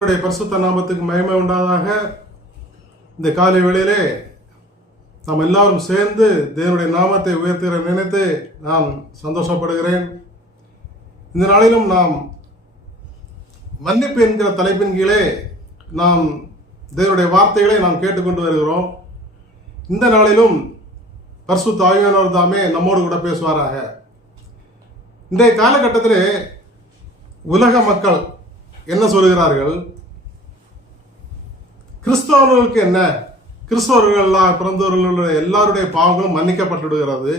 பரிசுத்த நாமத்துக்கு மகிமை உண்டாதாக. இந்த காலை வேளையிலே நாம் எல்லாரும் சேர்ந்து தேவனுடைய நாமத்தை உயர்த்துகிற நினைத்து நான் சந்தோஷப்படுகிறேன். இந்த நாளிலும் நாம் மன்னிப்பு என்கிற தலைப்பின் கீழே நாம் தேவனுடைய வார்த்தைகளை நாம் கேட்டுக்கொண்டு வருகிறோம். இந்த நாளிலும் பரிசுத்த ஆவியானவர் தாமே நம்மோடு கூட பேசுவாராக. இன்றைய காலகட்டத்திலே உலக மக்கள் என்ன சொல்கிறார்கள்? கிறிஸ்தவர்களுக்கு என்ன, கிறிஸ்தவர்களாக பிறந்தவர்களுடைய எல்லாருடைய பாவங்களும் மன்னிக்கப்பட்டுவிடுகிறது.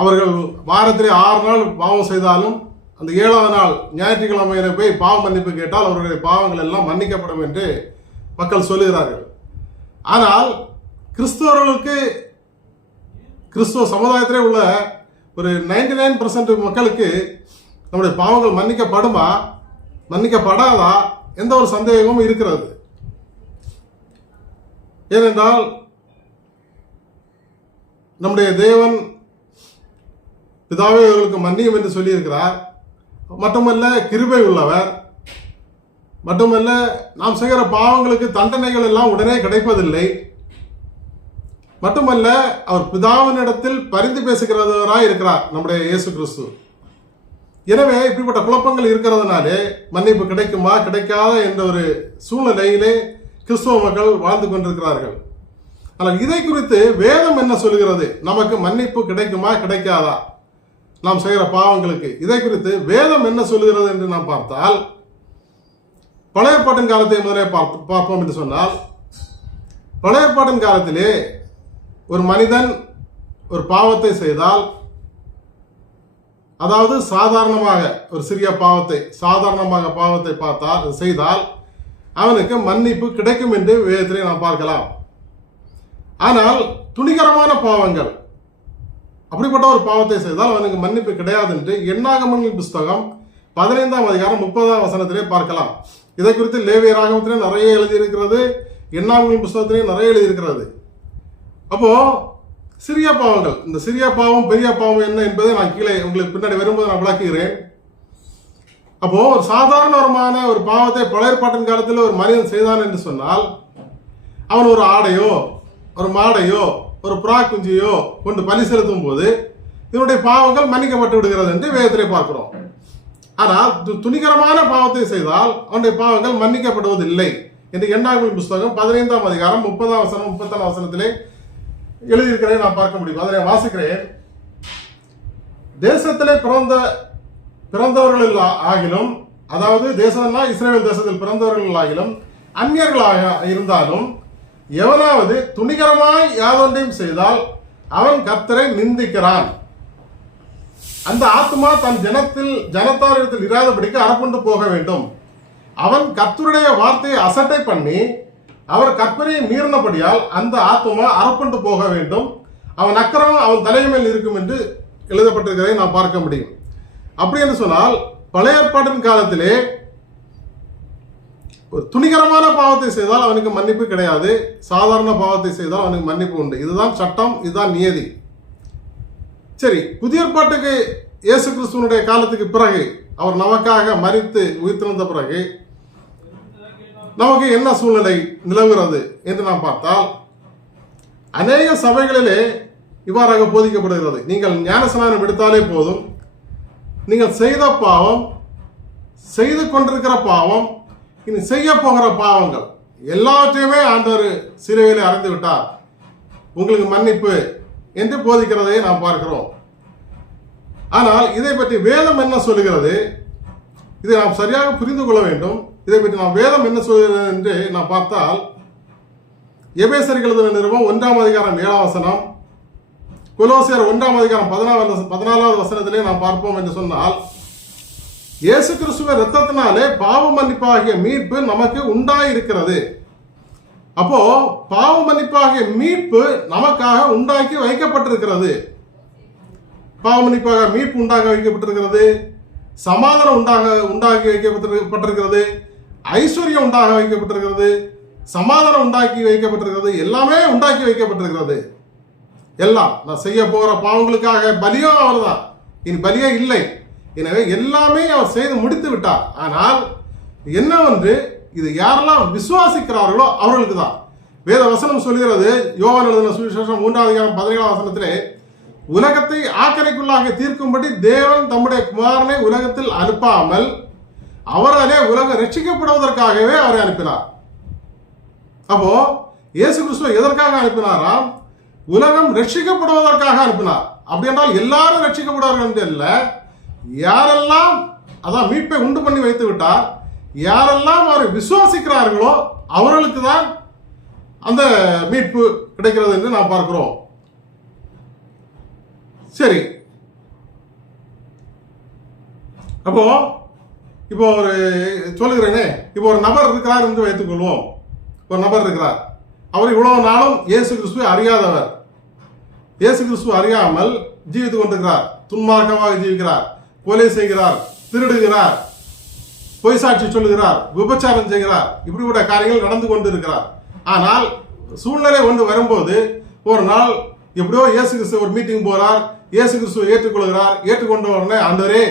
அவர்கள் வாரத்திலே 6 நாள் பாவம் செய்தாலும் அந்த 7ஆவது நாள் ஞாயிற்றுக்கிழமையில போய் பாவ மன்னிப்பு கேட்டால் அவர்களுடைய பாவங்கள் எல்லாம் மன்னிக்கப்படும் என்று மக்கள் சொல்லுகிறார்கள். ஆனால் கிறிஸ்தவர்களுக்கு, கிறிஸ்துவ சமுதாயத்திலே உள்ள ஒரு 99% மக்களுக்கு நம்முடைய பாவங்கள் மன்னிக்கப்படுமா, மன்னிக்கப்படாதா எந்த ஒரு சந்தேகமும் இருக்கிறது. ஏனென்றால் நம்முடைய தேவன் பிதாவே அவர்களுக்கு மன்னியும் என்று சொல்லியிருக்கிறார். மட்டுமல்ல, கிருபை உள்ளவர். மட்டுமல்ல, நாம் செய்கிற பாவங்களுக்கு தண்டனைகள் எல்லாம் உடனே கிடைப்பதில்லை. மட்டுமல்ல, அவர் பிதாவினிடத்தில் பரிந்து பேசுகிறவராய் இருக்கிறார் நம்முடைய இயேசு கிறிஸ்து. எனவே இப்படிப்பட்ட குழப்பங்கள் இருக்கிறதுனாலே மன்னிப்பு கிடைக்குமா கிடைக்காத என்ற ஒரு சூழ்நிலையிலே கிறிஸ்தவ மக்கள் வாழ்ந்து கொண்டிருக்கிறார்கள். ஆனால் இதை குறித்து வேதம் என்ன சொல்கிறது? நமக்கு மன்னிப்பு கிடைக்குமா கிடைக்காதா நாம் செய்கிற பாவங்களுக்கு? இதை குறித்து வேதம் என்ன சொல்கிறது என்று நாம் பார்த்தால், பழைய ஏற்பாட்டின் காலத்தை முதலே பார்ப்போம் என்று சொன்னால், பழைய ஏற்பாட்டின் காலத்திலே ஒரு மனிதன் ஒரு பாவத்தை செய்தால், அதாவது சாதாரணமாக ஒரு சிறிய பாவத்தை, சாதாரணமாக பாவத்தை செய்தால் அவனுக்கு மன்னிப்பு கிடைக்கும் என்று வேதத்திலே நாம் பார்க்கலாம். ஆனால் துணிகரமான பாவங்கள், அப்படிப்பட்ட ஒரு பாவத்தை செய்தால் அவனுக்கு மன்னிப்பு கிடையாது என்று எண்ணாகமங்களின் புஸ்தகம் 15ஆம் அதிகாரம் 30ஆம் வசனத்திலே பார்க்கலாம். இதை குறித்து லேவியராகமத்திலே நிறைய எழுதியிருக்கிறது, எண்ணாகமங்களின் புஸ்தகத்திலே நிறைய எழுதியிருக்கிறது. அப்போ சிறிய பாவங்கள், இந்த சிறிய பாவம் பெரிய பாவம் என்ன என்பதை நான் கீழே உங்களுக்கு பின்னாடி வரும்போது நான் விளக்குகிறேன். அப்போ ஒரு சாதாரணமான ஒரு பாவத்தை பழைய ஏற்பாட்டின் காலத்தில் ஒரு மனிதன் செய்தான் என்று சொன்னால், அவன் ஒரு ஆடையோ ஒரு மாடையோ ஒரு புறா குஞ்சியோ கொண்டு பலி செலுத்தும் போது இதனுடைய பாவங்கள் மன்னிக்கப்பட்டு விடுகிறது என்று வேதத்திலே பார்க்கிறோம். ஆனால் துணிகரமான பாவத்தை செய்தால் அவனுடைய பாவங்கள் மன்னிக்கப்படுவதில்லை என்று எண்ணாகமங்களின் புஸ்தகம் 15ஆம் அதிகாரம் 30ஆம் வசனம் 34ஆம் வசனத்திலே எழுதியிருக்கிறதை நான் பார்க்க முடியும். அதை வாசிக்கிறேன். தேசத்திலே பிறந்தவர்கள் ஆகிலும், அதாவது தேசம்னா இஸ்ரவேல் தேசத்தில் பிறந்தவர்கள் ஆகிலும் அந்நியர்களாக இருந்தாலும், எவனாவது துணிகரமாய் யாதொன்றையும் செய்தால் அவன் கர்த்தரை நிந்திக்கிறான். அந்த ஆத்மா தன் ஜனத்தாரிடத்தில் இராதபடிக்கு அறப்புண்டு போக வேண்டும். அவன் கர்த்தருடைய வார்த்தையை அசட்டை பண்ணி அவர் கற்பனையை மீறினபடியால் அந்த ஆத்மா அறப்புண்டு போக வேண்டும். அவன் அக்கிரமம் அவன் தலைமையில் இருக்கும் என்று எழுதப்பட்டிருக்கிறதை நாம் பார்க்க முடியும். அப்படி என்று சொன்னால், பழைய ஏற்பாட்டின் காலத்திலே ஒரு துணிகரமான பாவத்தை செய்தால் அவனுக்கு மன்னிப்பு கிடையாது, சாதாரண பாவத்தை செய்தால் அவனுக்கு மன்னிப்பு உண்டு. இதுதான் சட்டம், இதுதான் நியதி. சரி, புதிய ஏற்பாட்டுக்கு இயேசு கிறிஸ்துவனுடைய காலத்துக்கு பிறகு, அவர் நமக்காக மரித்து உயிர்த்தெழுந்த பிறகு நமக்கு என்ன சூழ்நிலை நிலவுகிறது என்று நாம் பார்த்தால், அநேக சபைகளிலே இவ்வாறாக போதிக்கப்படுகிறது. நீங்கள் ஞானஸ்நானம் எடுத்தாலே போதும், நீங்கள் செய்த பாவம், செய்து கொண்டிருக்கிற பாவம், இனி செய்ய போகிற பாவங்கள் எல்லாவற்றையுமே ஆண்டவர் சிலுவையிலே அறைந்து விட்டார், உங்களுக்கு மன்னிப்பு என்று போதிக்கிறதை நாம் பார்க்கிறோம். ஆனால் இதை பற்றி வேதம் என்ன சொல்லுகிறது? இதை நாம் சரியாக புரிந்து கொள்ள வேண்டும். இதை பற்றி நாம் வேதம் என்ன சொல்கிறது என்று நாம் பார்த்தால், எபேசருக்கு எழுதின நிருபம் 1ஆம் அதிகாரம் 7ஆம் வசனம், கொலோசியர் 1ஆம் அதிகாரம் 14ஆவது வசனத்திலே நாம் பார்ப்போம் என்று சொன்னால், இயேசு கிறிஸ்துவின் இரத்தத்தினாலே பாவ மன்னிப்பாகிய மீட்பு நமக்கு உண்டாயிருக்கிறது. அப்போ பாவ மன்னிப்பாகிய மீட்பு நமக்காக உண்டாக்கி வைக்கப்பட்டிருக்கிறது. பாவ மன்னிப்பாக மீட்பு உண்டாக வைக்கப்பட்டிருக்கிறது, சமாதானம் உண்டாக்கி வைக்கப்பட்டிருக்கிறது, ஐஸ்வர்யம் உண்டாக வைக்கப்பட்டிருக்கிறது, சமாதானம் உண்டாக்கி வைக்கப்பட்டிருக்கிறது, எல்லாமே உண்டாக்கி வைக்கப்பட்டிருக்கிறது. எல்லாம் நான் செய்ய போகிற பாவங்களுக்காக பலியும் அவர் தான், இனி பலியே இல்லை. எனவே எல்லாமே அவர் செய்து முடித்து விட்டார். ஆனால் என்னவென்று இது யாரெல்லாம் விசுவாசிக்கிறார்களோ அவர்களுக்கு தான். வேத வசனம் சொல்கிறது, யோவான் எழுதின சுவிசேஷம் 3:17 உலகத்தை ஆக்கரைக்குள்ளாக தீர்க்கும்படி தேவன் தம்முடைய குமாரனை உலகத்தில் அனுப்பாமல் அவராலே உலகம் ரட்சிக்கப்படுவதற்காகவே அவரை அனுப்பினார். அப்போ இயேசு கிறிஸ்துவை எதற்காக அனுப்பினாராம்? உலகம் ரட்சிக்கப்படுவதற்காக அனுப்பினார். அப்படி என்றால் எல்லாரும் ரட்சிக்கப்படுவார்கள் என்று அல்ல. யாரெல்லாம் அதான் மீட்பை உண்டு பண்ணி வைத்து விட்டார், யாரெல்லாம் அவரை விசுவாசிக்கிறார்களோ அவர்களுக்கு தான் அந்த மீட்பு கிடைக்கிறது என்று நாம் பார்க்கிறோம். சரி, அப்போ இப்போ ஒரு சொல்லுகிறேனே, இப்போ ஒரு நபர் இருக்கிறார் என்று வைத்துக் கொள்வோம். ஒரு நபர் இருக்கிறார், அவர் இவ்வளவு நாளும் இயேசு கிறிஸ்துவை அறியாதவர். இயேசு கிறிஸ்துவை அறியாமல் ஜீவித்துக் கொண்டிருக்கிறார், துன்மார்க்கமாக ஜீவிக்கிறார், கொலை செய்கிறார், திருடுகிறார், பொய் சாட்சி சொல்லுகிறார், விபச்சாரம் செய்கிறார், இப்படிப்பட்ட காரியங்கள் நடந்து கொண்டு இருக்கிறார். ஆனால் சூழ்நிலை ஒன்று வரும்போது ஒரு நாள் எப்படியோ இயேசு கிறிஸ்து ஒரு மீட்டிங் போறார், இயேசு கிறிஸ்துவை ஏற்றுக்கொள்கிறார். ஏற்றுக்கொண்ட உடனே, ஆண்டவரே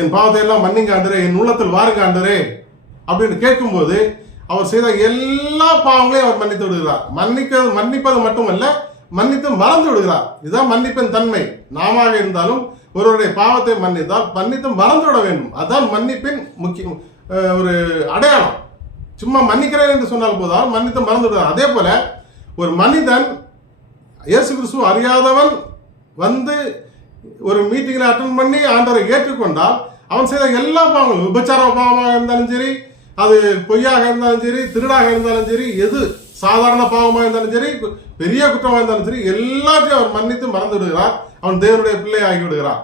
என் பாவத்தை எல்லாம் மன்னிங்க ஆண்டவரே, என் உள்ளத்தில் வாருங்க ஆண்டவரே அப்படின்னு கேட்கும்போது அவர் செய்த எல்லா பாவங்களையும் அவர் மன்னித்து விடுகிறார். மன்னிப்பது மட்டுமல்ல, மன்னித்து மறந்து விடுகிறார். இதுதான் மன்னிப்பின் தன்மை. நாம இருந்தாலும் ஒருவருடைய பாவத்தை மன்னித்தால் மன்னித்து மறந்து விட வேண்டும். அதுதான் மன்னிப்பின் முக்கிய ஒரு அடையாளம். சும்மா மன்னிக்கிறேன் என்று சொன்னால் போதால் மன்னித்து மறந்து விடுகிறார். அதே போல ஒரு மனிதன் இயேசு கிறிஸ்துவ அறியாதவன் வந்து ஒரு மீட்டிங்கில் அட்டன் பண்ணி ஆண்டவரை ஏற்றுக்கொண்டால் அவன் செய்த எல்லா பாவங்களும், விபச்சார பாவமாக இருந்தாலும் சரி, அது பொய்யாக இருந்தாலும் சரி, திருடாக இருந்தாலும் சரி, எது சாதாரண பாவமாக இருந்தாலும் சரி, பெரிய குற்றமாக இருந்தாலும் சரி, எல்லாத்தையும் அவர் மன்னித்து மறந்து விடுகிறார். அவன் தேவனுடைய பிள்ளை ஆகி விடுகிறான்.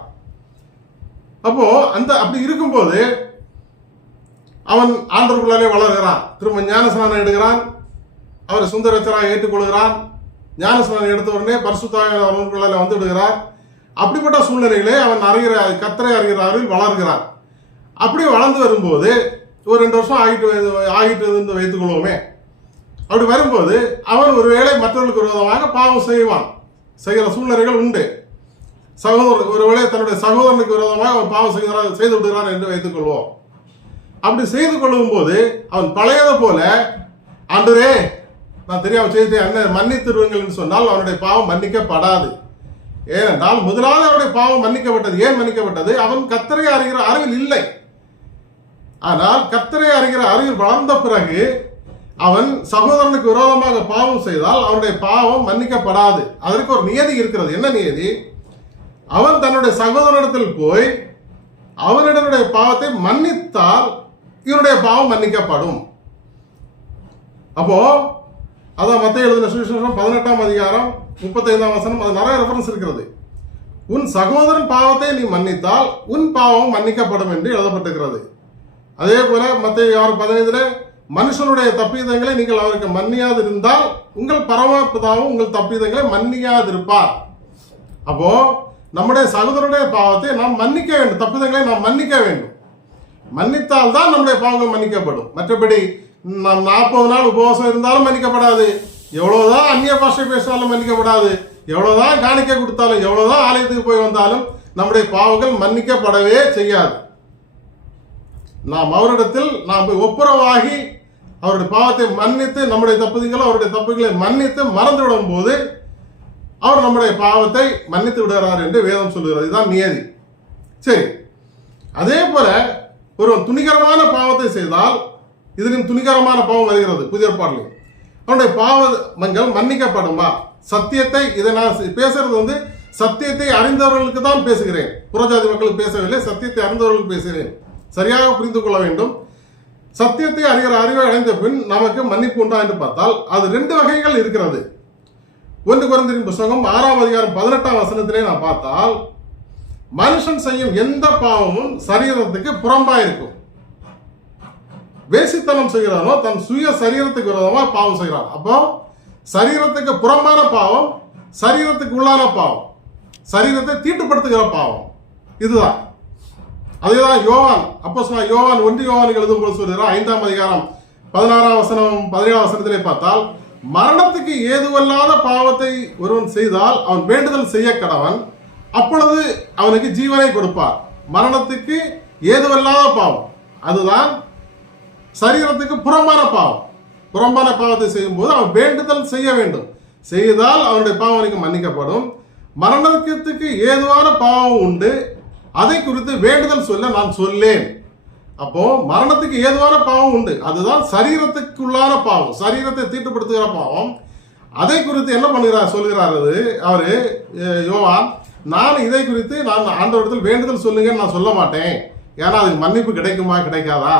அப்போ அப்படி இருக்கும்போது அவன் ஆண்டவருக்குள்ளாலே வளர்கிறான். திரும்ப ஞானஸ்நானம் எடுக்கிறான், அவரை சுந்தரச்சராக ஏற்றுக்கொள்கிறான். ஞானஸ்நானம் எடுத்த உடனே பரிசுத்தாவியானவர் அவனுக்குள்ளாலே வந்து விடுகிறார். அப்படிப்பட்ட சூழ்நிலைகளே அவன் கர்த்தரை அறிகிறாரில் வளர்கிறான். அப்படி வளர்ந்து வரும்போது ஒரு 2 வருஷம் ஆகிட்டு வைத்துக் கொள்வோமே. அப்படி வரும்போது அவன் ஒருவேளை மற்றவர்களுக்கு விரோதமாக பாவம் செய்கிற சூழ்நிலைகள் உண்டு. ஒருவேளை தன்னுடைய சகோதரனுக்கு விரோதமாக அவன் பாவம் செய்து விடுகிறான் என்று வைத்துக் கொள்வோம். அப்படி செய்து கொள்ளும் போது அவன் பழையதை போல, ஆண்டவரே நான் தெரியாம செய்துட்டேன், என்ன மன்னித்திருவீங்கள் என்று சொன்னால் அவனுடைய பாவம் மன்னிக்கப்படாது. ஏனென்றால் முதலாவது அவனுடைய பாவம் மன்னிக்கப்பட்டது. ஏன் மன்னிக்கப்பட்டது? அவன் கர்த்தரை அறிகிற அறிவில் இல்லை. ஆனால் கர்த்தரை அறிகிற அறிவில் வளர்ந்த பிறகு அவன் சகோதரனுக்கு விரோதமாக பாவம் செய்தால் அவனுடைய பாவம் மன்னிக்கப்படாது. அதற்கு ஒரு நியதி இருக்கிறது. என்ன நியதி? அவன் தன்னுடைய சகோதரனிடத்தில் போய் அவனிடனுடைய பாவத்தை மன்னித்தால் இவனுடைய பாவம் மன்னிக்கப்படும். அப்போ அதான் மத்தேயு எழுதின சுவிசேஷம் 18:35 அது நிறைய ரெஃபரன்ஸ் இருக்கிறது. உன் சகோதரன் பாவத்தை நீ மன்னித்தால் உன் பாவம் மன்னிக்கப்படும் என்று எழுதப்பட்டிருக்கிறது. அதே போல மத்தேயு 6:15 மனுஷனுடைய தப்பிதங்களை நீங்கள் அவருக்கு மன்னியாதிருந்தால் உங்கள் பரமபிதாவும் உங்கள் தப்பிதங்களை மன்னியாதிருப்பார். அப்போ நம்முடைய சகோதரனுடைய பாவத்தை நாம் மன்னிக்க வேண்டும், தப்பிதங்களை நாம் மன்னிக்க வேண்டும். மன்னித்தால் தான் நம்முடைய பாவங்கள் மன்னிக்கப்படும். மற்றபடி நாம் 40 நாள் உபவாசம் இருந்தாலும் மன்னிக்கப்படாது, எவ்வளவுதான் அந்நிய பாஷை பேசினாலும் மன்னிக்கப்படாது, எவ்வளவுதான் காணிக்க கொடுத்தாலும், எவ்வளவுதான் ஆலயத்துக்கு போய் வந்தாலும் நம்முடைய பாவங்கள் மன்னிக்கப்படவே செய்யாது. நாம் அவரிடத்தில் நாம் போய் ஒப்புரவாகி அவருடைய பாவத்தை மன்னித்து நம்முடைய தப்புகளை அவருடைய தப்புகளை மன்னித்து மறந்துவிடும் போது அவர் நம்முடைய பாவத்தை மன்னித்து விடுகிறார் என்று வேதம் சொல்லுகிறது. இதுதான் நியதி. சரி, அதே போல ஒரு துணிகரமான பாவத்தை செய்தால் இதிலும் துணிகரமான பாவம் வருகிறது புதிய ஏற்பாட்டில். அவனுடைய பாவங்கள் மன்னிக்கப்படுமா? சத்தியத்தை, இதை நான் பேசுறது சத்தியத்தை அறிந்தவர்களுக்கு தான் பேசுகிறேன், புறஜாதி மக்களுக்கு பேசவில்லை. சத்தியத்தை அறிந்தவர்களுக்கு பேசுகிறேன். சரியாக புரிந்து கொள்ள வேண்டும். சத்தியத்தை அறிகிற அறிவை அடைந்த பின் நமக்கு மன்னிப்பு உண்டா என்று பார்த்தால் அது 2 வகைகள் இருக்கிறது. 1 கொரிந்தியர் புத்தகம் 6:18 நான் பார்த்தால் மனுஷன் செய்யும் எந்த பாவமும் சரீரத்துக்கு புறம்பா இருக்கும். வேசித்தனம் செய்கிறானோ தன் சுய சரீரத்துக்கு விரோதமாக பாவம் செய்கிறான். அப்போ சரீரத்துக்கு புறம்பான பாவம், சரீரத்துக்கு உள்ளான பாவம், சரீரத்தை தீட்டுப்படுத்துகிற பாவம். இதுதான். அதேதான் யோவான், அப்போஸ்தலனாகிய யோவான் 1 யோவானுக்கு எழுதும்போது சொல்கிறார் 5:17 பார்த்தால் மரணத்துக்கு ஏதுவல்லாத பாவத்தை ஒருவன் செய்தால் அவன் வேண்டுதல் செய்ய கடவன், அப்பொழுது அவனுக்கு ஜீவனை கொடுப்பார். மரணத்துக்கு ஏதுவல்லாத பாவம், அதுதான் சரீரத்துக்கு புறம்பான பாவம். புறம்பான பாவத்தை செய்யும் போது அவன் வேண்டுதல் செய்ய வேண்டும். செய்தால் அவனுடைய பாவம் மன்னிக்கப்படும். மரணத்துக்கு ஏதுவான பாவம் உண்டு, அதை குறித்து வேண்டுதல் சொல்ல நான் சொல்லேன். அப்போ மரணத்துக்கு ஏதுவான பாவம் உண்டு, அதுதான் சரீரத்துக்குள்ளான பாவம், சரீரத்தை தீட்டுப்படுத்துகிற பாவம். அதை குறித்து என்ன பண்ணுகிறார் சொல்கிறார் அவரு யோவான், நான் இதை குறித்து நான் ஆண்டவரிடத்தில் வேண்டுதல் சொல்லுங்கன்னு நான் சொல்ல மாட்டேன். ஏன்னா அதுக்கு மன்னிப்பு கிடைக்குமா கிடைக்காதா,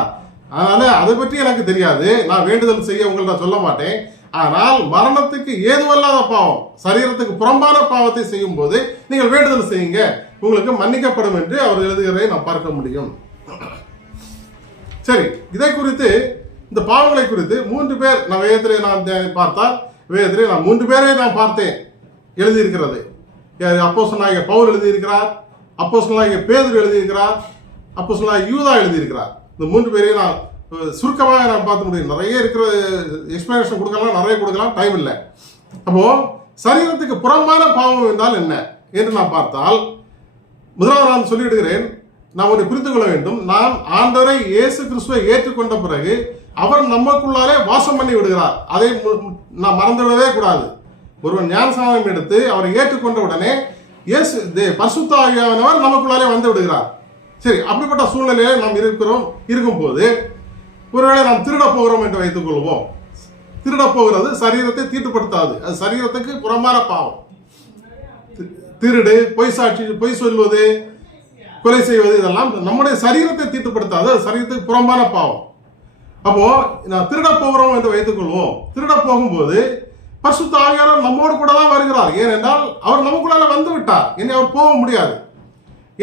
அதனால அதை பற்றி எனக்கு தெரியாது, நான் வேண்டுதல் செய்ய உங்கள்ட்ட சொல்ல மாட்டேன். ஆனால் மரணத்துக்கு ஏதுவல்லாத பாவம், சரீரத்துக்கு புறம்பான பாவத்தை செய்யும் போது நீங்கள் வேண்டுதல் செய்யுங்க, உங்களுக்கு மன்னிக்கப்படும் என்று அவர் எழுதுகிறதை நான் பார்க்க முடியும். சரி, இதை குறித்து இந்த பாவங்களை குறித்து 3 பேர் நான் வேதத்திலே நான் பார்த்தால் வேதத்திலே நான் 3 பேரை நான் பார்த்தேன் எழுதியிருக்கிறது. அப்போஸ்தலனாகிய பவுல் எழுதியிருக்கிறார், அப்போஸ்தலனாகிய பேதுரு எழுதியிருக்கிறார், அப்போஸ்தலனாகிய யூதா எழுதியிருக்கிறார். இந்த 3 பேரையும் நான் சுருக்கமாக நான் பார்த்து முடியும். நிறைய இருக்கிற எக்ஸ்பிளனேஷன் கொடுக்கலாம், நிறைய கொடுக்கலாம், டைம் இல்லை. அப்போ சரீரத்துக்கு புறம்பான பாவம் என்றால் என்ன என்று நான் பார்த்தால், முதலாவது நான் சொல்லிவிடுகிறேன், நாம் ஒன்று புரிந்து கொள்ள வேண்டும். நாம் ஆண்டவரை இயேசு கிறிஸ்துவை ஏற்றுக்கொண்ட பிறகு அவர் நமக்குள்ளாலே வாசம் பண்ணி விடுகிறார். அதை நாம் மறந்துவிடவே கூடாது. ஒருவன் ஞானஸ்நானம் எடுத்து அவரை ஏற்றுக்கொண்ட உடனே இயேசு பரிசுத்த ஆவியானவர் நமக்குள்ளாலே வந்து விடுகிறார். சரி, அப்படிப்பட்ட சூழ்நிலையில நாம் இருக்கும் போது ஒருவேளை நாம் திருட போகிறோம் என்று வைத்துக் கொள்வோம். திருட போகிறது சரீரத்தை தீட்டுப்படுத்தாது, அது சரீரத்துக்கு புறம்பான பாவம். திருடு, பொய் சொல்வது, கொலை செய்வது, இதெல்லாம் நம்முடைய சரீரத்தை தீட்டுப்படுத்தாது, அது சரீரத்துக்கு புறம்பான பாவம். அப்போ நான் திருட போகிறோம் என்று வைத்துக் கொள்வோம். திருட போகும்போது பரிசுத்த ஆவியானவர் நம்மோடு கூட தான் வருகிறார். ஏனென்றால் அவர் நமக்குள்ளால வந்து விட்டார், இனி அவர் போக முடியாது.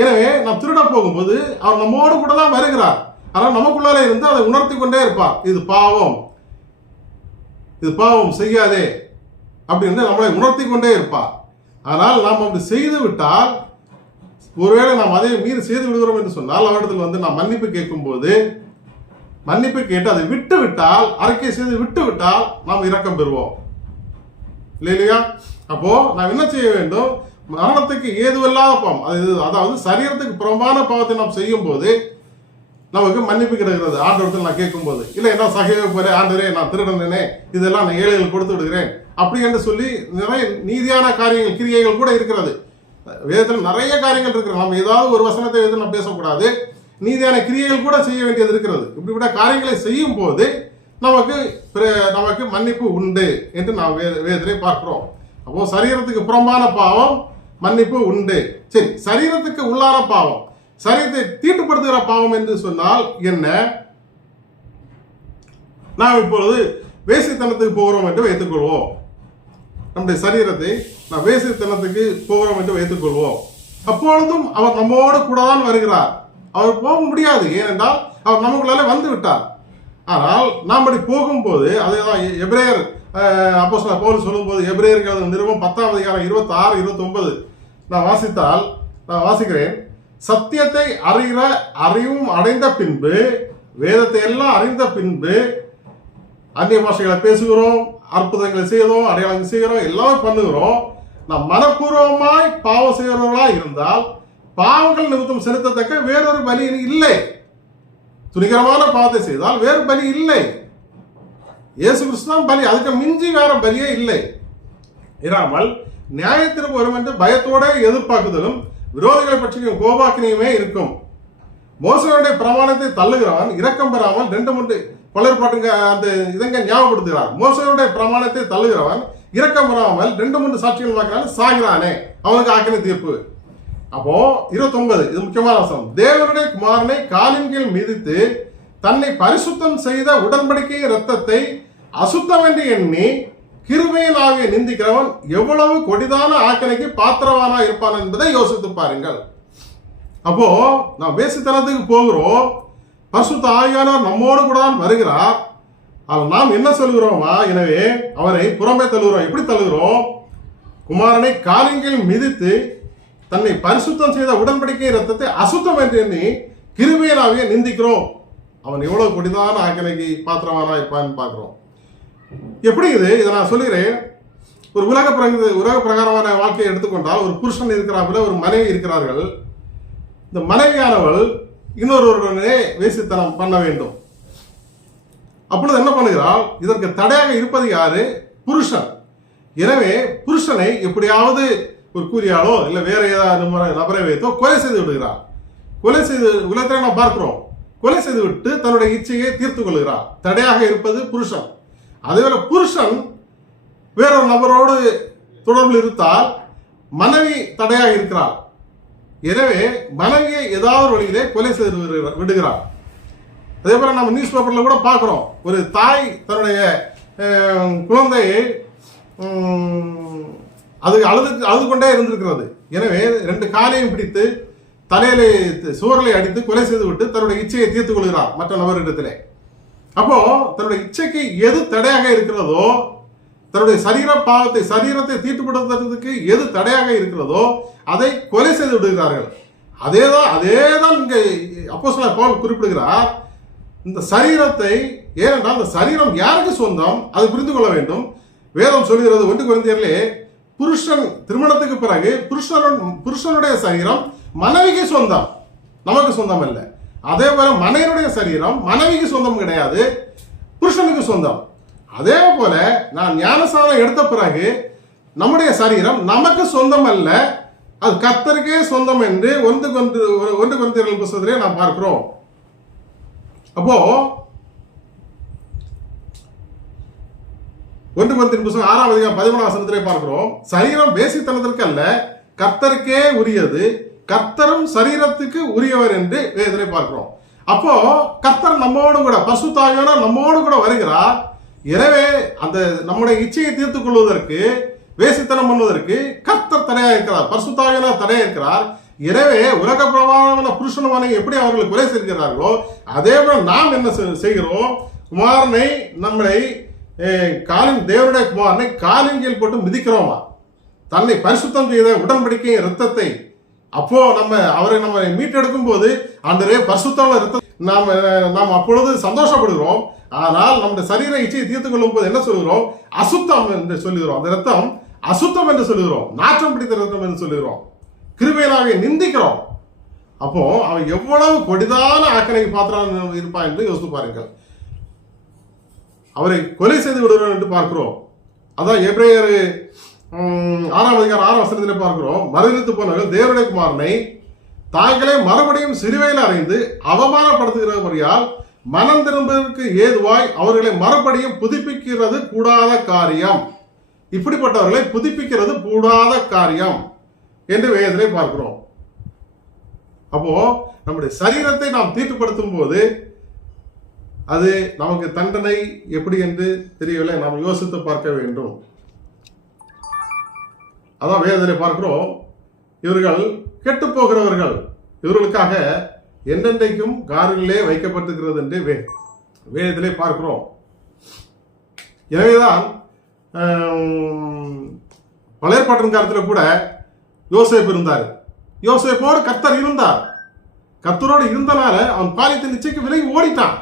எனவே நாம் திருட போகும்போது அவர் நம்மோடு கூட தான் வருகிறார். ஆனால் நமக்குள்ளாலே இருந்து அதை உணர்த்தி கொண்டே இருப்பார், இது பாவம், இது பாவம் செய்யாதே அப்படின்னு நம்மளை உணர்த்தி கொண்டே இருப்பார். ஆனால் நாம் அப்படி செய்து விட்டால், ஒருவேளை நாம் அதை மீறி செய்து விடுகிறோம் என்று சொன்னால் அவரிடத்தில் வந்து நாம் மன்னிப்பு கேட்கும் போது, மன்னிப்பு கேட்டு அதை விட்டு விட்டால், அறிக்கை செய்து விட்டு விட்டால் நாம் இரக்கம் பெறுவோம், இல்லையா? அப்போ நாம் என்ன செய்ய வேண்டும்? மரணத்துக்கு ஏதுவல்லாத பாவம், அதாவது சரீரத்துக்கு புறம்பான பாவத்தை நாம் செய்யும் போது நமக்கு மன்னிப்பு கிடைக்கிறது ஆண்டவரத்தில் நான் கேட்கும் போது. இல்லை என்ன சகைவே போற ஆண்டவரே, நான் திருடனே, இதெல்லாம் நான் ஏழைகள் கொடுத்து விடுகிறேன் அப்படி என்று சொல்லி நிறைய நீதியான காரியங்கள், கிரியைகள் கூட இருக்கிறது. வேதத்தில் நிறைய காரியங்கள் இருக்கிறது. நம்ம ஏதாவது ஒரு வசனத்தை எதிர்த்து நம்ம பேசக்கூடாது, நீதியான கிரியைகள் கூட செய்ய வேண்டியது இருக்கிறது. இப்படிப்பட்ட காரியங்களை செய்யும் போது நமக்கு மன்னிப்பு உண்டு என்று நாம் வேதத்திலே பார்க்கிறோம். அப்போ சரீரத்துக்கு புறம்பான பாவம் மன்னிப்பு உண்டு. சரி, சரீரத்துக்கு உள்ளான பாவம், சரீரத்தை தீட்டுப்படுத்துகிற பாவம் என்று சொன்னால் என்ன? நாம் இப்பொழுது வேசித்தனத்துக்கு போகிறோம் என்று வைத்துக் கொள்வோம். நம்முடைய சரீரத்தை நாம் வேசித்தனத்துக்கு போகிறோம் என்று வைத்துக் கொள்வோம். அப்பொழுதும் அவர் நம்மோடு கூட தான் வருகிறார். அவர் போக முடியாது, ஏனென்றால் அவர் நமக்குள்ளாலே வந்து விட்டார். ஆனால் நாம் அப்படி போகும்போது, அதுதான் எபிரேயர் அப்போஸ்தலன் பவுல் சொல்லும் போது, எபிரேயர்கள் நிருபம் 10ஆம் அதிகாரம் 26, 29 நான் வாசிக்கிறேன். சத்தியத்தை அறிவும் அடைந்த பின்பு, வேதத்தை எல்லாம் அறிந்த பின்பு அந்நிய பாஷைகளை பேசுகிறோம், அற்புதங்களை செய்கிறோம், அடையாளங்கள் செய்கிறோம், எல்லாமே பண்ணுகிறோம். நாம் மனப்பூர்வமாய் பாவம் செய்கிறவர்களா இருந்தால் பாவங்கள் நிமித்தம் செலுத்தத்தக்க வேறொரு பலி இல்லை. துணிகரமான பாவத்தை செய்தால் வேறு பலி இல்லை. இயேசு கிறிஸ்து தான் பலி, அதுக்கு மிஞ்சி வேற பலியே இல்லை. இராமல் நியாயத்திற்கு வரும் என்று பயத்தோட எதிர்பார்க்குதலும் விரோதிகளை பற்றியும் கோபாக்கினியுமே இருக்கும். மோசனுடைய பிரமாணத்தை தள்ளுகிறவன் இரக்கம் பெறாமல் 2-3 பலர்பாட்டுங்க அந்த இதங்க ஞாபகப்படுத்துகிறார். மோசனுடைய பிரமாணத்தை தள்ளுகிறவன் இரக்கம் பெறாமல் 2-3 சாட்சிகள் பார்க்கிறான், சாகிறானே, அவனுக்கு ஆக்கின தீர்ப்பு. அப்போ 29, இது முக்கியமான வசனம். தேவனுடைய குமாரனை காலின் கீழ் மிதித்து தன்னை பரிசுத்தம் செய்த உடன்படிக்கை இரத்தத்தை அசுத்தம் என்று எண்ணி கிருபையின் ஆவியை நிந்திக்கிறவன் எவ்வளவு கொடிதான ஆக்கணைக்கு பாத்திரவானா இருப்பான் என்பதை யோசித்து பாருங்கள். அப்போ நாம் வேசித்தனத்துக்கு போகிறோம், பரிசுத்த ஆவியானவர் நம்மோடு கூட தான் வருகிறார். நாம் என்ன சொல்கிறோமா? எனவே அவரை புறம்பே தள்ளுகிறோம். எப்படி தள்ளுகிறோம்? குமாரனை காலின் கீழ் மிதித்து தன்னை பரிசுத்தம் செய்த உடன்படிக்கை இரத்தத்தை அசுத்தம் என்று எண்ணி கிருபையின் ஆவியை நிந்திக்கிறோம். அவன் எவ்வளவு கொடிதான ஆக்கணைக்கு பாத்திரவானா இருப்பான்னு பார்க்கிறோம். எப்படி இதை நான் சொல்லுகிறேன். ஒரு உலக பிரகாரமான வாழ்க்கையை எடுத்துக்கொண்டால், ஒரு புருஷன் இருக்கிறார்கள், ஒரு மனைவி இருக்கிறார்கள். இந்த மனைவியானவள் இன்னொருவருடனே வேசித்தனம் பண்ண வேண்டும். அப்பொழுது என்ன பண்ணுகிறாள்? இதற்கு தடையாக இருப்பது யாரு? புருஷன். எனவே புருஷனை எப்படியாவது ஒரு கூறியாலோ இல்லை வேற ஏதாவது நபரை வைத்தோ கொலை செய்து விடுகிறார். கொலை செய்து உலகத்தில் நாம் பார்க்கிறோம். கொலை செய்து விட்டு தன்னுடைய இச்சையை தீர்த்து கொள்கிறார். தடையாக இருப்பது புருஷன். அதேவேளை புருஷன் வேறொரு நபரோடு தொடர்பில் இருந்தால் மனைவி தடையாக இருக்கிறார். எனவே மனைவியை ஏதாவது வழியிலே கொலை செய்து விடுகிறார். அதே போல நம்ம நியூஸ் பேப்பர்ல கூட பார்க்கிறோம். ஒரு தாய் தன்னுடைய குழந்தையை அது அழுது கொண்டே இருந்திருக்கிறது. எனவே 2 காலையும் பிடித்து தலையிலே சுவர்களை அடித்து கொலை செய்து விட்டு தன்னுடைய இச்சையை தீர்த்துக் கொள்கிறார் மற்ற நபரிடத்திலே. அப்போ தன்னுடைய இச்சைக்கு எது தடையாக இருக்கிறதோ, தன்னுடைய சரீரத்தை தீட்டுப்படுத்துறதுக்கு எது தடையாக இருக்கிறதோ அதை கொலை செய்து விடுகிறார்கள். அதேதான் இங்க அப்போஸ்தலர் பவுல் குறிப்பிடுகிறார். இந்த சரீரத்தை, ஏனென்றால் இந்த சரீரம் யாருக்கு சொந்தம் அது புரிந்து கொள்ள வேண்டும். வேதம் சொல்கிறது 1 கொரிந்தியரிலே, புருஷன் திருமணத்துக்கு பிறகு புருஷனுடைய சரீரம் மனைவிக்கு சொந்தம், நமக்கு சொந்தம் அல்ல. அதே போல மனைவியுடைய சரீரம் மனைவிக்கு சொந்தம் கிடையாது, புருஷனுக்கு சொந்தம். அதே போல நான் ஞானஸ்நானம் எடுத்த பிறகு நம்முடைய சரீரம் நமக்கு சொந்தம் அல்ல, அது கர்த்தருக்கே சொந்தம் என்று 1 கொரிந்தியர் புத்தகத்திலே நாம் பார்க்கிறோம். அப்போ 1 கொரிந்தியர் புத்தகம் 6ஆம் அதிகாரம் 13ஆம் வசனத்திலே பார்க்கிறோம், சரீரம் வேசித்தனத்திற்கு அல்ல கர்த்தருக்கே உரியது, கர்த்தரும் சரீரத்துக்கு உரியவர் என்று வேதத்திலே பார்க்கிறோம். அப்போ கர்த்தர் நம்மோடு கூட, பரிசுத்த ஆவியானவர் நம்மோடு கூட வருகிறார். எனவே அந்த நம்முடைய இச்சையை தீர்த்துக் கொள்வதற்கு, வேசித்தனம் பண்ணுவதற்கு கர்த்தர் தடையாக இருக்கிறார், பரிசுத்த ஆவியானவர் தடையாக இருக்கிறார். எனவே உலக பிரபாவமான புருஷனுமான எப்படி அவர்கள் கொலை செய்கிறார்களோ அதே போல நாம் என்ன செய்கிறோம்? குமாரனை, நம்மளை தேவனுடைய குமாரனை காலின் கீழ் போட்டு மிதிக்கிறோமா? தன்னை பரிசுத்தம் செய்த உடன்படிக்கை இரத்தத்தை, அப்போ அவரை நம்ம மீட்டெடுக்கும் போது அந்த பரிசுத்தமான இரத்தம் நாம் அப்பொழுது சந்தோஷப்படுகிறோம். ஆனால் நம்முடைய சரீர இச்சையை தீர்த்துக் கொள்ளும் போது என்ன சொல்கிறோம்? அசுத்தம் என்று சொல்லுகிறோம். அந்த ரத்தம் அசுத்தம் என்று சொல்லுகிறோம், நாற்றம் பிடித்த ரத்தம் என்று சொல்லுகிறோம், கிருபையினாக நிந்திக்கிறோம். அப்போ அவன் எவ்வளவு கொடிதான ஆக்கணைக்கு பாத்திரம் இருப்பான் என்று யோசித்து பாருங்கள். அவரை கொலை செய்து விடுகிறோம் என்று பார்க்கிறோம். அதான் எபிரேயர் 6ஆம் அதிகாரம் 6ஆம் வசனத்திலே பார்க்கிறோம், மறுதலித்து போனவர்கள் தேவனுடைய குமாரனை தாங்களே மறுபடியும் சிலுவையில் அறைந்து அவமானப்படுத்துகிறபடியால் மனம் திரும்புவதற்கு ஏதுவாய் அவர்களை மறுபடியும் புதுப்பிக்கிறது கூடாத காரியம். இப்படிப்பட்டவர்களை புதுப்பிக்கிறது கூடாத காரியம் என்று வேதத்திலே பார்க்கிறோம். அப்போ நம்முடைய சரீரத்தை நாம் தீட்டுப்படுத்தும் போது அது நமக்கு தண்டனை எப்படி என்று தெரியவில்லை, நாம் யோசித்து பார்க்க வேண்டும். அதான் வேதத்திலே பார்க்கிறோம், இவர்கள் கெட்டு போகிறவர்கள், இவர்களுக்காக என்றென்றைக்கும் காரிலே வைக்கப்பட்டிருக்கிறது என்று வேதத்திலே பார்க்கிறோம். எனவேதான் பழைய பாட்டின் காலத்தில் கூட யோசேப்பு இருந்தார். யோசேப்போடு கர்த்தர் இருந்தார். கர்த்தரோடு இருந்தனால அவன் பாலியத்தின் நிச்சயக்கு விலகி ஓடிட்டான்.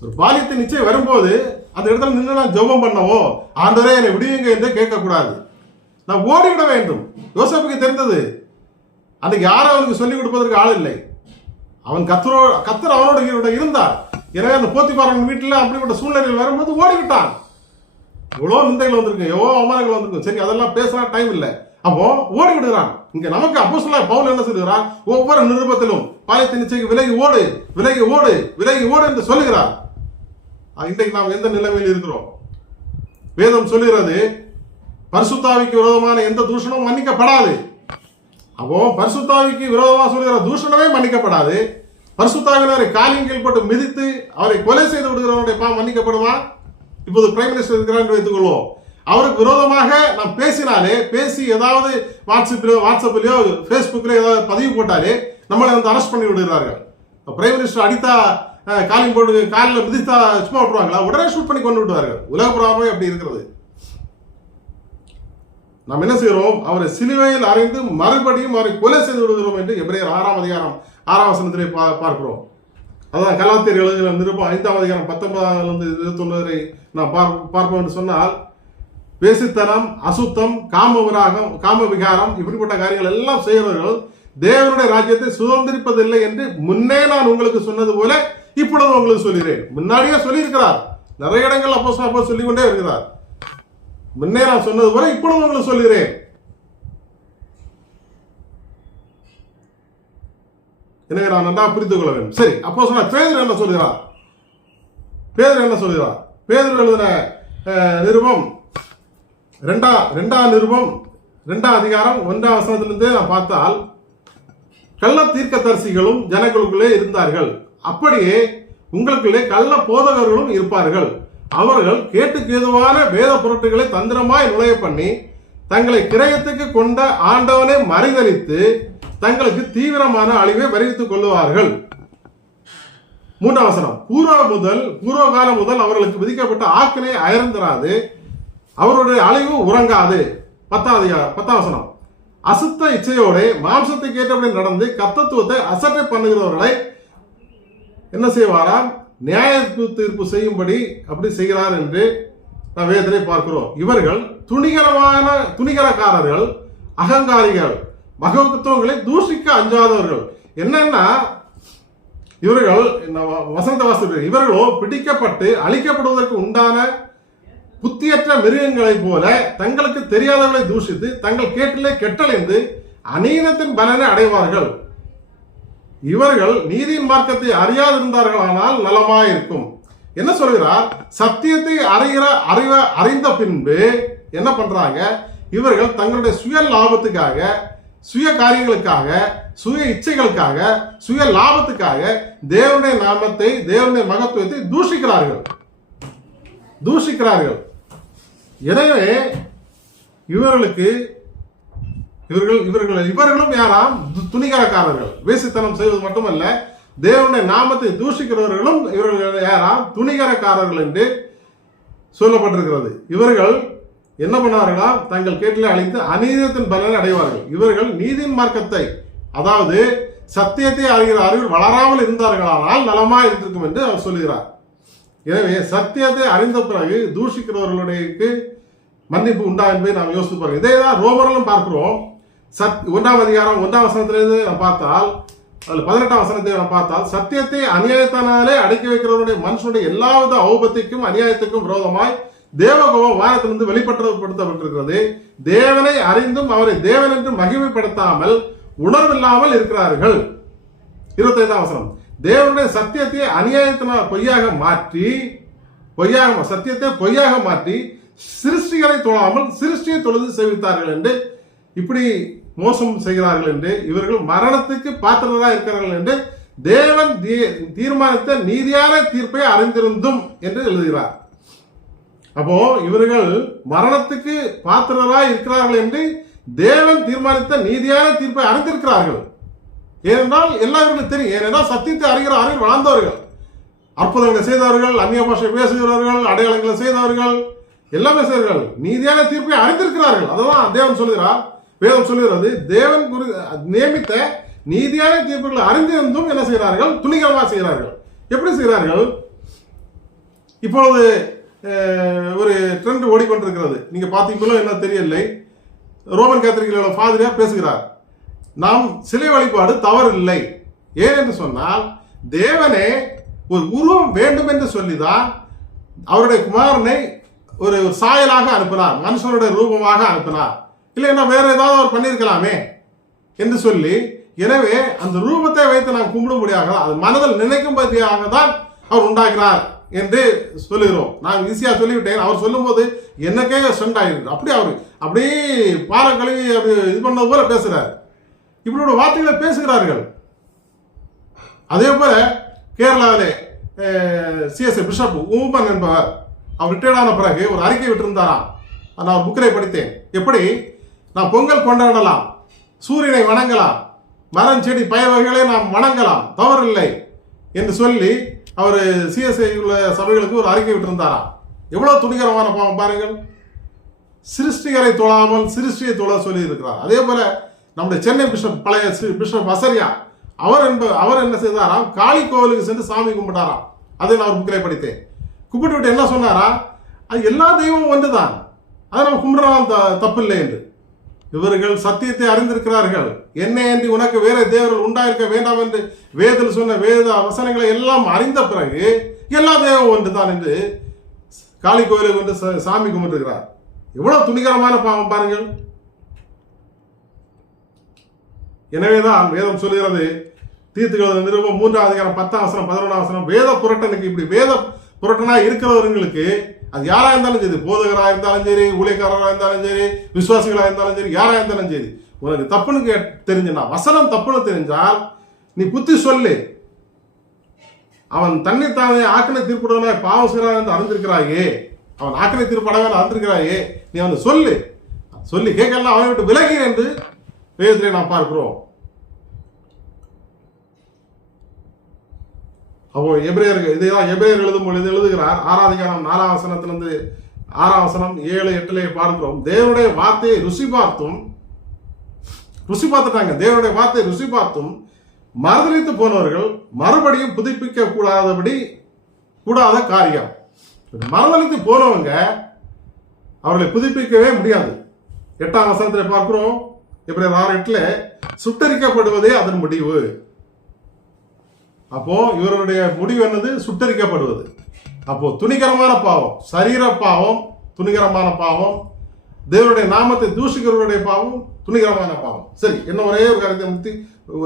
ஒரு பாலியத்தின் நிச்சயம் வரும்போது அந்த இடத்துல நின்று நான் ஜெபம் பண்ணவோ, ஆண்டவரே என்னை விடுவீங்க என்று கேட்கக்கூடாது, நான் ஓடிவிட வேண்டும். யோசேப்புக்கு தெரிந்தது, அன்றைக்கு யாரும் அவனுக்கு சொல்லிக் கொடுப்பதற்கு ஆள் இல்லை. அவன் கர்த்தர் அவனோட இருந்தார். எனவே அந்த போத்திபாரன் வீட்டில் அப்படிப்பட்ட சூழ்நிலையில் வரும்போது ஓடிவிட்டான். எவ்வளோ நிந்தைகள் வந்திருக்கு, எவ்வளோ அவமானங்கள் வந்திருக்கும். சரி, அதெல்லாம் பேசுறா டைம் இல்லை. அப்போ ஓடி விடுகிறான். இங்க நமக்கு அப்போஸ்தலர் பவுல் என்ன சொல்கிறார்? ஒவ்வொரு நிருபத்திலும் பாலியத்தின் நிச்சயக்கு விலகி ஓடு, விலகி ஓடு, விலகி ஓடு என்று சொல்லுகிறார். இன்றைக்கு நாம் எந்த நிலைமையில் இருக்கிறோம்? வேதம் சொல்லுகிறது, பரிசுத்தாவிக்கு விரோதமான எந்த தூஷணமும் மன்னிக்கப்படாது. அப்போ பரிசுத்தாவிக்கு விரோதமாக சொல்லுகிற தூஷணமே மன்னிக்கப்படாது. பரிசுத்தாவினரை காலின் கீழ் போட்டு மிதித்து அவரை கொலை செய்து விடுகிறவனுடைய பாவம் மன்னிக்கப்படுமா? இப்போது பிரைம் மினிஸ்டர் இருக்கிறார் என்று வைத்துக் கொள்வோம். அவருக்கு விரோதமாக நாம் பேசி ஏதாவது வாட்ஸ்அப்லயோ ஃபேஸ்புக்லயோ ஏதாவது பதிவு போட்டாலே நம்மளை அரெஸ்ட் பண்ணி விடுகிறார்கள். பிரைம் மினிஸ்டர் அடித்தா காலிங் போட்டு காலில் மிதித்தா சும்மா விட்டுருவாங்களா? உடனே ஷூட் பண்ணி கொண்டு விடுவார்கள். உலக புறாமே அப்படி இருக்கிறது. நாம் என்ன செய்கிறோம்? அவரை சிலுவையில் அறைந்து மறுபடியும் அவரை கொலை செய்து விடுகிறோம் என்று எபிரேயர் 6ஆம் அதிகாரம் 6ஆம் வசனத்திலே பார்க்கிறோம். அதான் கலாத்தியர் எழுதின நிருபம் 5ஆம் அதிகாரம் 19 21 வரை நாம் பார்ப்போம் என்று சொன்னால், வேசித்தனம், அசுத்தம், காம விகாரம் இப்படிப்பட்ட காரியங்கள் எல்லாம் செய்கிறவர்கள் தேவனுடைய ராஜ்யத்தை சுதந்திரிப்பதில்லை என்று முன்னே நான் உங்களுக்கு சொன்னது போல இப்பொழுது உங்களுக்கு சொல்கிறேன். முன்னாடியே சொல்லியிருக்கிறார். நிறைய இடங்கள் அப்போ சொல்லிக்கொண்டே இருக்கிறார். முன்னே நான் சொன்னது போல இப்பொழுது உங்களுக்கு சொல்கிறேன். எனவே நான் நன்றாக புரிந்து கொள்ள வேண்டும். சரி, அப்போ சொன்ன பேதுரு என்ன சொல்கிறார்? பேதுரு எழுதின நிருபம் 2 அதிகாரம் 1 வசனத்திலிருந்தே நான் பார்த்தால், கள்ள தீர்க்கதரிசிகளும் ஜனங்களுக்குள்ளே இருந்தார்கள், அப்படியே உங்களுக்குள்ளே கள்ள போதகர்களும் இருப்பார்கள். அவர்கள் கேட்டுக்கு ஏதுவான வேத பொருட்களை தந்திரமாய் நுழைய பண்ணி தங்களை கிரயத்துக்கு கொண்ட ஆண்டவனை மறைதலித்து தங்களுக்கு தீவிரமான அழிவை வருவித்துக் கொள்ளுவார்கள். 3 வசனம், பூர்வ காலம் முதல் அவர்களுக்கு விதிக்கப்பட்ட ஆக்கினை அயர்ந்திராது, அவருடைய அழிவு உறங்காது. 10 வசனம், அசுத்த இச்சையோட மாம்சத்தை கேட்டபடி நடந்து கர்த்தத்துவத்தை அசட்டை பண்ணுகிறவர்களை என்ன செய்வாராம்? நியாய தீர்ப்பு செய்யும்படி அப்படி செய்கிறார் என்று நாம் வேதத்திலே பார்க்கிறோம். இவர்கள் துணிகரக்காரர்கள், அகங்காரிகள், மகத்துவங்களை தூஷிக்க அஞ்சாதவர்கள். என்னன்னா இவர்கள் வசந்த வாசிகள், இவர்களோ பிடிக்கப்பட்டு அழிக்கப்படுவதற்கு உண்டான புத்தியற்ற மிருகங்களை போல தங்களுக்கு தெரியாதவர்களை தூஷித்து தங்கள் கேட்டிலே கெட்டலைந்து அநீதத்தின் பலனை அடைவார்கள். இவர்கள் நீதியின் மார்க்கத்தை அறியாதிருந்தார்களானால் நலமாயிருக்கும். என்ன சொல்கிறார்? சத்தியத்தை அறிந்த பின்பு என்ன பண்றாங்க? இவர்கள் தங்களுடைய சுய லாபத்துக்காக, சுய காரியங்களுக்காக, சுய இச்சைகளுக்காக, சுய லாபத்துக்காக தேவனுடைய நாமத்தை, தேவனுடைய மகத்துவத்தை தூஷிக்கிறார்கள். எனவே இவர்களும் யாராம்? துணிகரக்காரர்கள். வேசித்தனம் செய்வது மட்டுமல்ல, தேவனுடைய நாமத்தை தூஷிக்கிறவர்களும் இவர்கள் யாராம்? துணிகரக்காரர்கள் என்று சொல்லப்பட்டிருக்கிறது. இவர்கள் என்ன பண்ணார்களா? தங்கள் கேட்டிலே அழித்து அநீதத்தின் பலனை அடைவார்கள். இவர்கள் நீதியின் மார்க்கத்தை, அதாவது சத்தியத்தை அறிகிற அறிவில் வளராமல் இருந்தார்களானால் நலமா இருந்திருக்கும் என்று அவர் சொல்லுகிறார். எனவே சத்தியத்தை அறிந்த பிறகு தூஷிக்கிறவர்களுடைய மன்னிப்பு உண்டா என்பதை நாம் யோசித்து பாருங்க. இதே தான் ரோமரிலும் பார்க்கிறோம். 1 அதிகாரம் 1 வசனத்திலிருந்து நாம் பார்த்தால், அதில் 18 வசனத்தை நாம் பார்த்தால், சத்தியத்தை அநியாயத்தினாலே அடக்கி வைக்கிறவருடைய மனுஷனுடைய எல்லாவித ஔபத்திற்கும் அநியாயத்துக்கும் விரோதமாய் தேவகோபம் வானத்திலிருந்து வெளிப்படுத்தப்பட்டிருக்கிறது. தேவனை அறிந்தும் அவரை தேவன் என்று மகிமைப்படுத்தாமல் உணர்வில்லாமல் இருக்கிறார்கள். 25 வசனம், தேவனுடைய சத்தியத்தை அநியாயத்தினால் சத்தியத்தை பொய்யாக மாற்றி சிருஷ்டிகளை தொழாமல் சிருஷ்டியை தொழுது சேவித்தார்கள் என்று, இப்படி மோசம் செய்கிறார்கள் என்று, இவர்கள் மரணத்துக்கு பாத்திரராக இருக்கிறார்கள் என்று தேவன் தீர்மானித்த நீதியான தீர்ப்பை அறிந்திருந்தும் என்று எழுதுகிறார். அப்போ இவர்கள் மரணத்துக்கு பாத்திரராக இருக்கிறார்கள் என்று தேவன் தீர்மானித்த நீதியான தீர்ப்பை அறிந்திருக்கிறார்கள். ஏனென்றால் எல்லாருக்கும் தெரியும். ஏனென்றால் சத்தியத்தை அறிகிற அறிவு வாழ்ந்தவர்கள், அற்புதங்களை செய்தவர்கள், அந்நிய பாஷை பேசுகிறவர்கள், அடையாளங்களை செய்தவர்கள், எல்லாமே செய்தவர்கள், நீதியான தீர்ப்பை அறிந்திருக்கிறார்கள். அதெல்லாம் தேவன் சொல்லுகிறார். வேதம் சொல்லுகிறது, தேவன் நியமித்த நீதியான தீர்ப்புகளை அறிந்திருந்தும் என்ன செய்கிறார்கள்? துணிகரமாக செய்கிறார்கள். எப்படி செய்கிறார்கள்? இப்பொழுது ஒரு ட்ரெண்ட் ஓடிக்கொண்டிருக்கிறது. நீங்க பார்த்தீங்களோ என்ன தெரியவில்லை. ரோமன் கேத்தலிக்கோட ஃபாதரியார் பேசுகிறார், நாம் சிலை வழிபாடு தவறு இல்லை. ஏன் என்று சொன்னால், தேவனே ஒரு உருவம் வேண்டும் என்று சொல்லிதான் அவருடைய குமாரனை ஒரு சாயலாக அனுப்பினார், மனுஷனுடைய ரூபமாக அனுப்பினார். இல்லைன்னா வேற ஏதாவது அவர் பண்ணியிருக்கலாமே என்று சொல்லி, எனவே அந்த ரூபத்தை வைத்து நாம் கும்பிடும்படியாக, அது மனதில் நினைக்கும்படியாக தான் அவர் உண்டாகிறார் என்று சொல்லுகிறோம். நான் ஈஸியா சொல்லிவிட்டேன். அவர் சொல்லும் போது என்னக்கே ஸ்ட்ரெண்ட் ஆகிருக்கு. அப்படி அவர் அப்படியே பாறை கழுவி அப்படி இது பண்ணது போல பேசுறாரு. இப்படியோட வார்த்தைகளை பேசுகிறார்கள். அதே போல கேரளாவிலே சிஎஸ்ஐ பிஷப் ஊமன் என்பவர், அவர் ரிட்டையர்ட் ஆன பிறகு ஒரு அறிக்கை விட்டிருந்தாராம். நான் புக்கிலே படித்தேன். எப்படி நாம் பொங்கல் கொண்டாடலாம், சூரியனை வணங்கலாம், மரம் செடி பயிர் வகைகளை நாம் வணங்கலாம், தவறில்லை என்று சொல்லி அவர் சிஎஸ்ஐ உள்ள சபைகளுக்கு ஒரு அறிக்கை விட்டிருந்தாராம். எவ்வளவு துணிகரமான பாவம் பாருங்கள். சிருஷ்டிகரை தொழாமல் சிருஷ்டியை தொழ சொல்லி இருக்கிறார். அதே போல நம்முடைய சென்னை பிஷப், பழைய பிஷப் வசரியா, அவர் என்ன செய்தாராம்? காளி கோவிலுக்கு சென்று சாமி கும்பிட்டாராம். அதை நான் ஒரு புக்கிலே படித்தேன். கும்பிட்டு விட்டு என்ன சொன்னாரா? அது எல்லா தெய்வமும் ஒன்றுதான், அதை நம்ம கும்பிடலாம், தப்பில்லை என்று. இவர்கள் சத்தியத்தை அறிந்திருக்கிறார்கள். என்ன என்று உனக்கு வேற தேவர்கள் உண்டாயிருக்க வேண்டாம் என்று வேதத்தில் சொன்ன வேத வசனங்களை எல்லாம் அறிந்த பிறகு எல்லா தெய்வம் ஒன்றுதான் என்று காளி கோயிலுக்கு வந்து சாமி கும்பிட்டுருக்கிறார். எவ்வளவு துணிகரமான பாவம் பாருங்கள். எனவேதான் வேதம் சொல்கிறது, தீர்த்துக்கள் நிருபம் 3ஆம் அதிகாரம் 10ஆம் வசனம் 11ஆம் வசனம், வேத புரட்டனுக்கு, இப்படி வேத புரட்டனா இருக்கிறவர்களுக்கு, அது யாரா இருந்தாலும் சரி, போதகராக இருந்தாலும் சரி, ஊழியக்காரராக இருந்தாலும் சரி, விசுவாசிகளாக இருந்தாலும் சரி, யாரா இருந்தாலும் சரி, உனக்கு தப்புன்னு தெரிஞ்சுனா, வசனம் தப்புன்னு தெரிஞ்சால் நீ புத்தி சொல்லு. அவன் தண்ணீர் தானே ஆக்கினை தீர்ப்புடனாய் பாவம் செய்கிறான் என்று அறிந்திருக்கிறாயே, அவன் ஆக்கினை தீர்ப்படவே அறிந்திருக்கிறாயே, நீ அவனை சொல்லு. சொல்லி கேட்கலாம், அவனை விட்டு விலகி என்று வேதத்திலே நாம் பார்க்கிறோம். அப்போ எபிரேயர்கள் இதைதான் எபிரேயர் எழுதும் பொழுது எழுதுகிறார், 6ஆம் அதிகாரம் 4ஆம் வசனத்திலிருந்து 6ஆம் வசனம் 7, 8 பார்க்கிறோம். தேவனுடைய வார்த்தையை ருசி பார்த்துட்டாங்க. தேவனுடைய வார்த்தையை ருசி பார்த்தும் மறுதலித்து போனவர்கள் மறுபடியும் புதுப்பிக்க கூடாத காரியம். மறுதலித்து போனவங்க அவர்களை புதுப்பிக்கவே முடியாது. 8ஆம் வசனத்தில் பார்க்கிறோம், எபிரேயர் 6:8, சுட்டரிக்கப்படுவதே அதன் முடிவு. அப்போ இவருடைய முடிவு என்னது? சுட்டரிக்கப்படுவது. அப்போ துணிகரமான பாவம், சரீர பாவம் துணிகரமான பாவம், தேவனுடைய நாமத்தை தூஷிக்கிறவருடைய பாவம் துணிகரமான பாவம். சரி, என்ன ஒரே ஒரு காரியத்தை முடித்து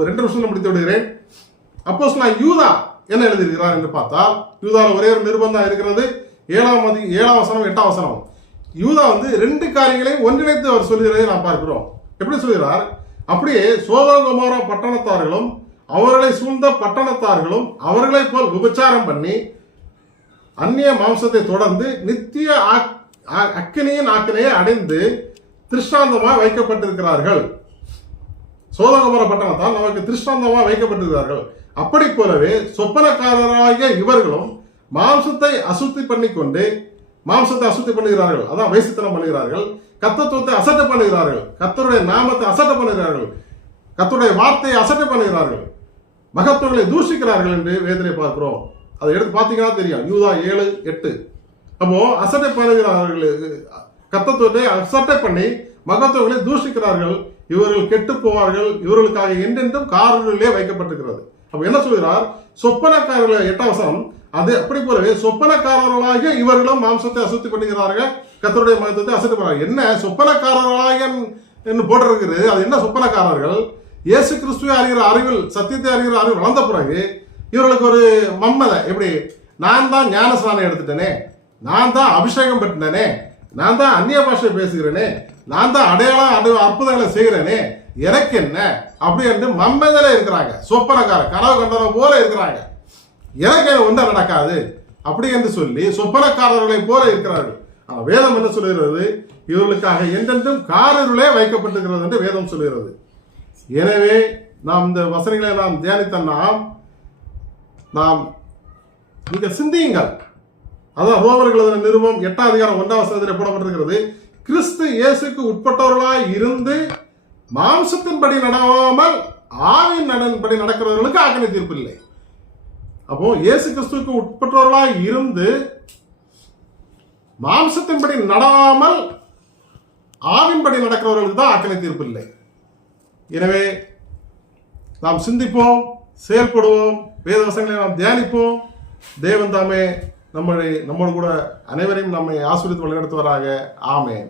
2 நிமிஷம் முடித்து விடுகிறேன். அப்போஸ்தலன் யூதா என்ன எழுதியிருக்கிறார் என்று பார்த்தால், யூதாவில் ஒரே ஒரு நிர்பந்தம் இருக்கிறது. 7ஆம் வசனம் 8ஆம் வசனம். யூதா வந்து 2 காரியங்களையும் ஒன்றிணைத்து அவர் சொல்லுகிறதை நாம் பார்க்கிறோம். எப்படி சொல்கிறார்? அப்படியே சோதோம் கொமோரா பட்டணத்தார்களும் அவர்களை சூழ்ந்த பட்டணத்தார்களும் அவர்களை போல் விபச்சாரம் பண்ணி அந்நிய மாம்சத்தை தொடர்ந்து நித்திய அக்கினியின் ஆக்கினையை அடைந்து திருஷ்டாந்தமாக வைக்கப்பட்டிருக்கிறார்கள். சோதோம் கொமோரா பட்டணத்தால் நமக்கு திருஷ்டாந்தமாக வைக்கப்பட்டிருக்கிறார்கள். அப்படி போலவே சொப்பனக்காரராகிய இவர்களும் மாம்சத்தை அசுத்தி பண்ணுகிறார்கள். அதான் வேசித்தனம் பண்ணுகிறார்கள். கர்த்தத்துவத்தை அசட்டை பண்ணுகிறார்கள். கர்த்தருடைய நாமத்தை அசட்டை பண்ணுகிறார்கள். கர்த்தருடைய வார்த்தையை அசட்டை பண்ணுகிறார்கள். மகத்துவங்களை தூஷிக்கிறார்கள் என்று வேதத்திலே பார்க்கிறோம். அதை எடுத்து பார்த்தீங்கன்னா தெரியும். யூதா 7:8. அப்போ அசட்டை பண்ணுகிறார்கள், கர்த்தத்துவத்தை அசட்டை பண்ணி மகத்துவங்களை தூஷிக்கிறார்கள். இவர்கள் கெட்டு போவார்கள், இவர்களுக்காக என்றென்றும் காரிலே வைக்கப்பட்டிருக்கிறது. அப்ப என்ன சொல்கிறார்? சொப்பனக்காரர்கள் 8ஆம் வசனம், அது அப்படி போலவே சொப்பனக்காரர்களாக இவர்களும் மாம்சத்தை அசுத்தி பண்ணுகிறார்கள், கர்த்தருடைய மகத்துவத்தை அசட்டை பண்ணுறாங்க. என்ன சொப்பனக்காரர்களாக என்று போட்டிருக்கிறது? அது என்ன சொப்பனக்காரர்கள்? இயேசு கிறிஸ்துவை அறிகிற அறிவில், சத்தியத்தை அறிகிற அறிவு வளர்ந்த பிறகு இவர்களுக்கு ஒரு மம்மதை, எப்படி, நான் தான் ஞானஸ்நானம் எடுத்துட்டேனே, நான் தான் அபிஷேகம் பெற்றனே, நான் தான் அந்நிய பாஷை பேசுகிறேனே, நான் தான் அடையாளம் அற்புதங்களை செய்கிறேனே, எனக்கு என்ன அப்படி என்று மம்மதில இருக்கிறாங்க. சொப்பனக்காரர், கனவு கண்டன போல இருக்கிறாங்க. எனக்கு ஒன்றும் நடக்காது அப்படி என்று சொல்லி சொப்பனக்காரர்களை போல இருக்கிறார்கள். வேதம் என்ன சொல்லுகிறது? இவர்களுக்காக என்றென்றும் காரிருளே வைக்கப்பட்டிருக்கிறது என்று வேதம் சொல்லுகிறது. எனவே நாம் இந்த வசனங்களை நாம் தியானித்த நாம் நீங்க சிந்தியுங்கள். அதான் ரோமர்கள் நிருபம் 8ஆம் அதிகாரம் 1ஆம் வசனத்தில் போடப்பட்டிருக்கிறது. கிறிஸ்து இயேசுக்கு உட்பட்டவர்களாய் இருந்து மாம்சத்தின்படி நடவாமல் ஆவின் நடன்படி நடக்கிறவர்களுக்கு ஆக்கினை தீர்ப்பு இல்லை. அப்போ இயேசு கிறிஸ்துவுக்கு உட்பட்டவர்களாய் இருந்து மாம்சத்தின்படி நடவாமல் ஆவின்படி நடக்கிறவர்களுக்கு தான் ஆக்கினை தீர்ப்பு இல்லை. எனவே நாம் சிந்திப்போம், செயல்படுவோம், வேத வசனங்களை நாம் தியானிப்போம். தேவன் தாமே நம்மோடு கூட அனைவரையும் நம்மை ஆசீர்வதித்து வழிநடத்துவாராக. ஆமென்.